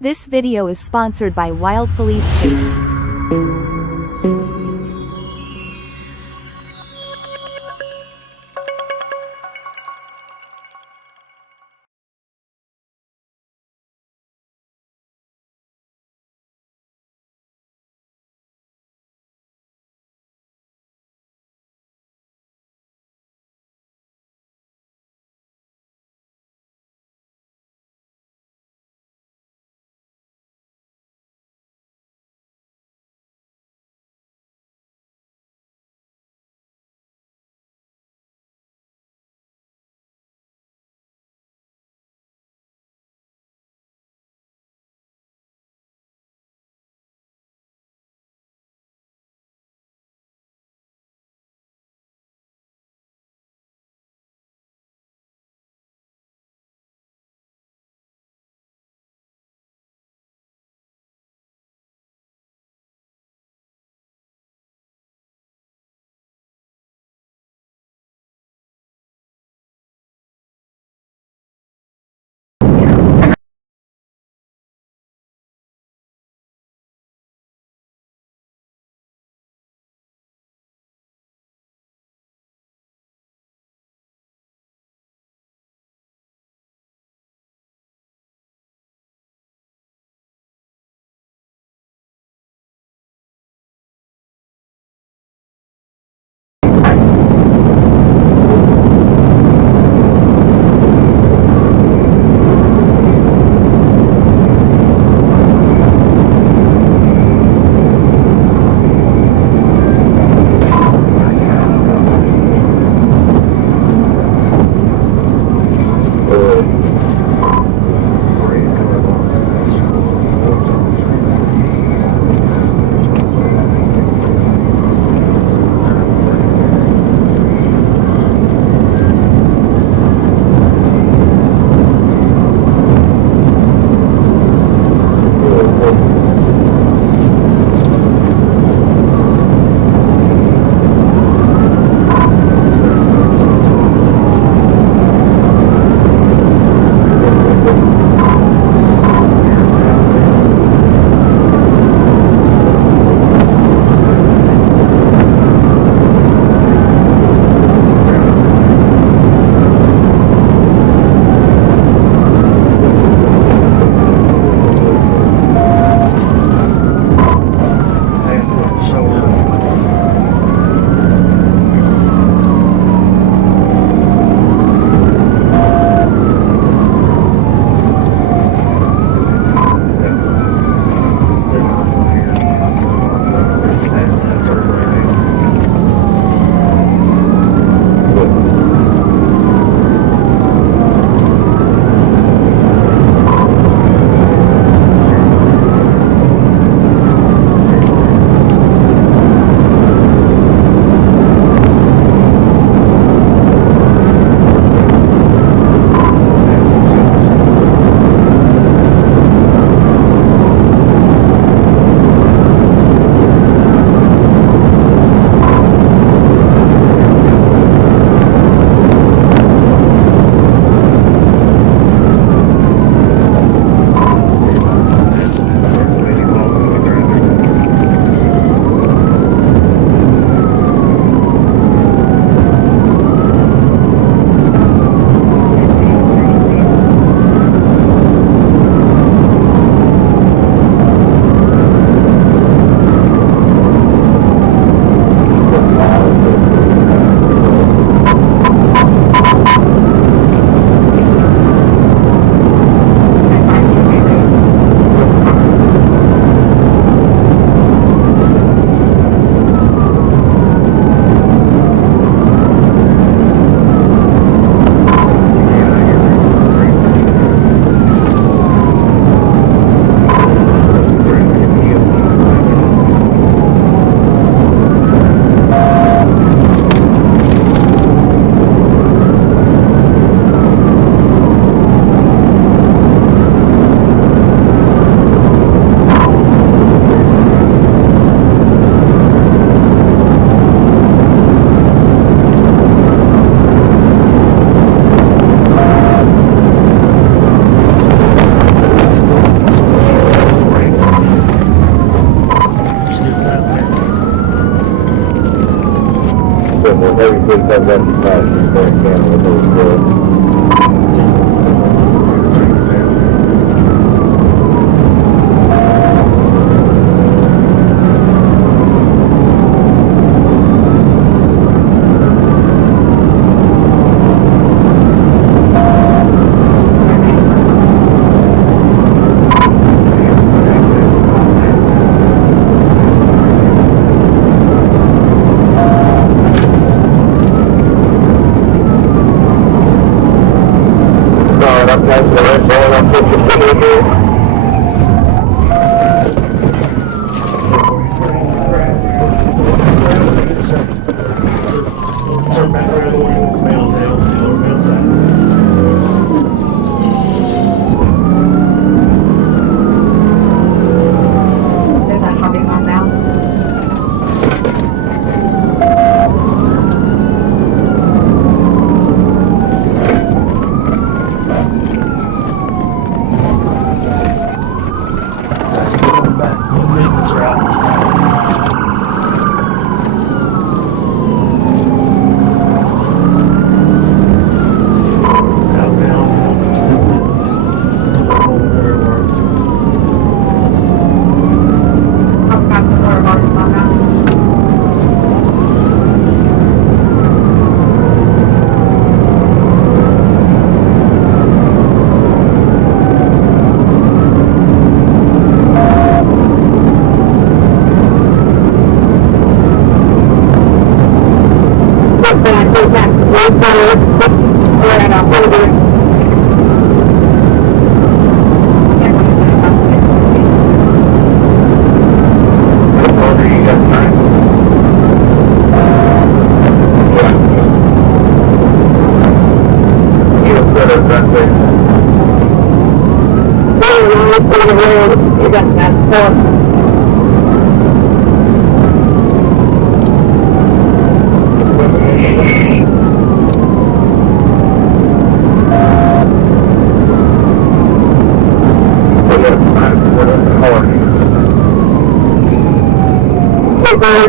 This video is sponsored by Wild Police Chase.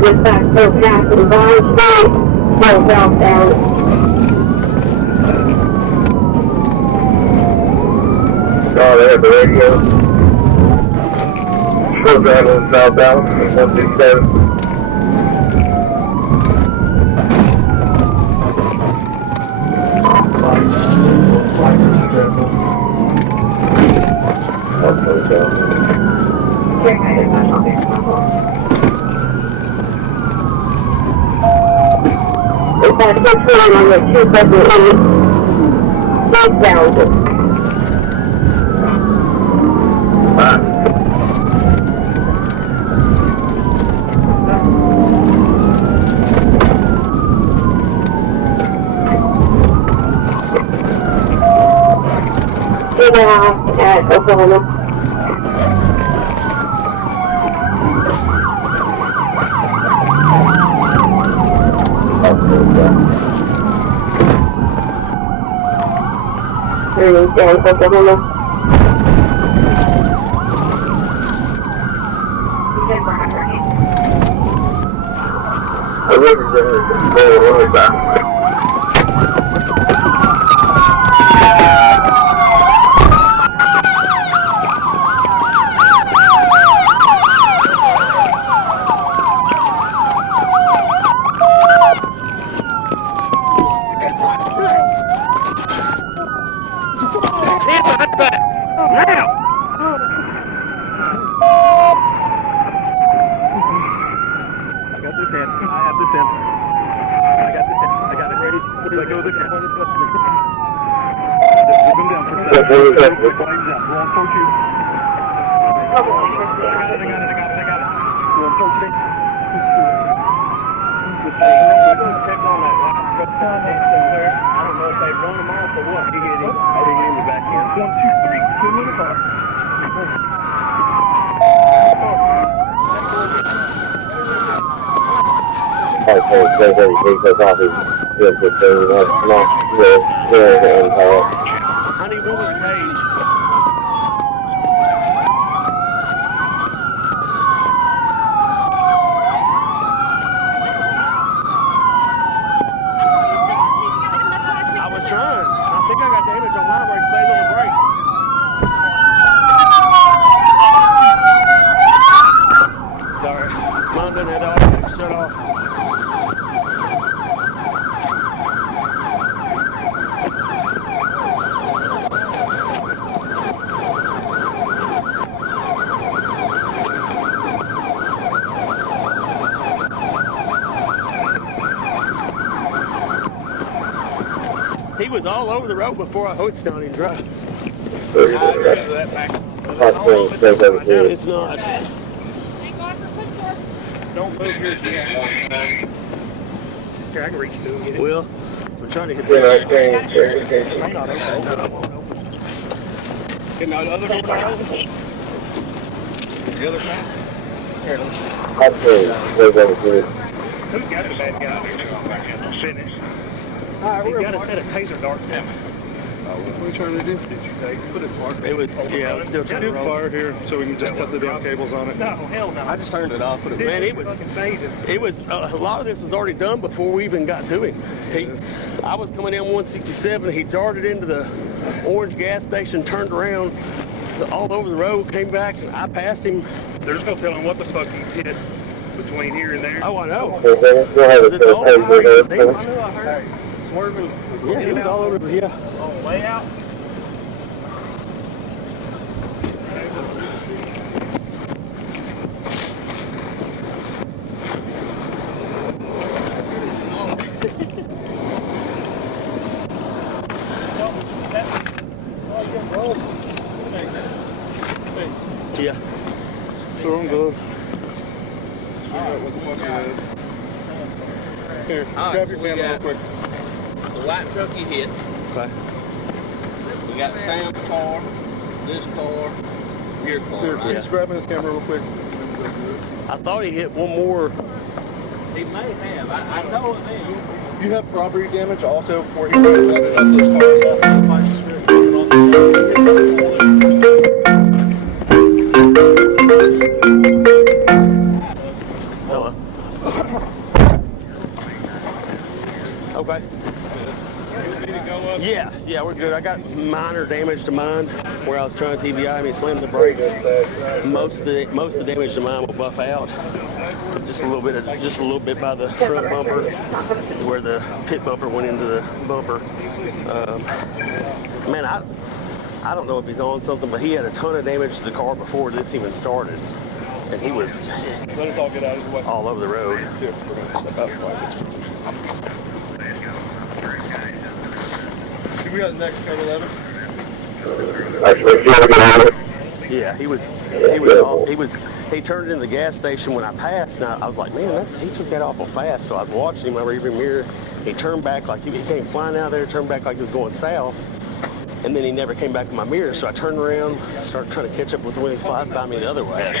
Just back so fast and Vine Street, no southbound. Oh, they have the radio. Still driving southbound, 167. Slice successful. Hopefully so. It's at 6 on the 278 southbound. At Oklahoma. Oklahoma. The river's really back. he was all over the road before I hooked on him drive. That back. It's not. Don't move yours yet. Here, I can reach to him and get it. Will, we're trying to get Yeah, I this. can't. May not open. No, it won't open. Can the other door open? The other side? Here, let's see. I can't. Who's got the bad guy? Finish. He's got a set of taser darts in. What are we trying to do? Put it far. It was, yeah, it was still trying to roll. Fire here so we can just cut the damn cables on it. No, hell no. I just turned it off. Put it Man, it was, a lot of this was already done before we even got to him. I was coming in 167, he darted into the orange gas station, turned around, all over the road, came back, and I passed him. There's no telling what the fuck he's hit between here and there. Oh, I know. It's all over the I know, I heard. Swerving. Yeah, he was all over the, yeah. On the way out. Yeah. Throw them gloves. Here, grab your camera real quick. The white truck he hit. Okay. We got Sam's car, this car, your car. Here, Right? just grabbing this camera real quick. I thought he hit one more. He may have. I know it then. You have property damage also where he routed up those cars off the license Hello. Okay. Yeah, we're good. I got minor damage to mine where I was trying to TBI me, slammed the brakes. Most of the damage to mine will buff out. Just a little bit by the front bumper, where the pit bumper went into the bumper. Man, I don't know if he's on something, but he had a ton of damage to the car before this even started, and he was Let us all get out of the way. all over the road. Here, we're going to step out. See, we got the next code 11. Yeah, he turned in the gas station when I passed, and I was like, man, he took that awful fast. So I was watching him over rearview mirror. He turned back like he came flying out there, turned back like he was going south, and then he never came back in my mirror. So I turned around, started trying to catch up with him when he flied by me the other way.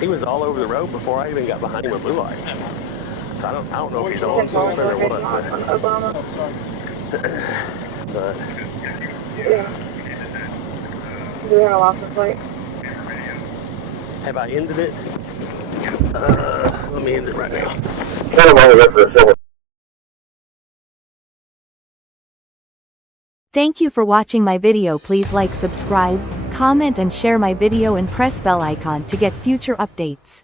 He was all over the road before I even got behind him with blue lights. So I don't know if he's on something or what. But Zero off the plate. have I ended it? Let me end it right now. Thank you for watching my video. Please like, subscribe, comment and share my video and press bell icon to get future updates.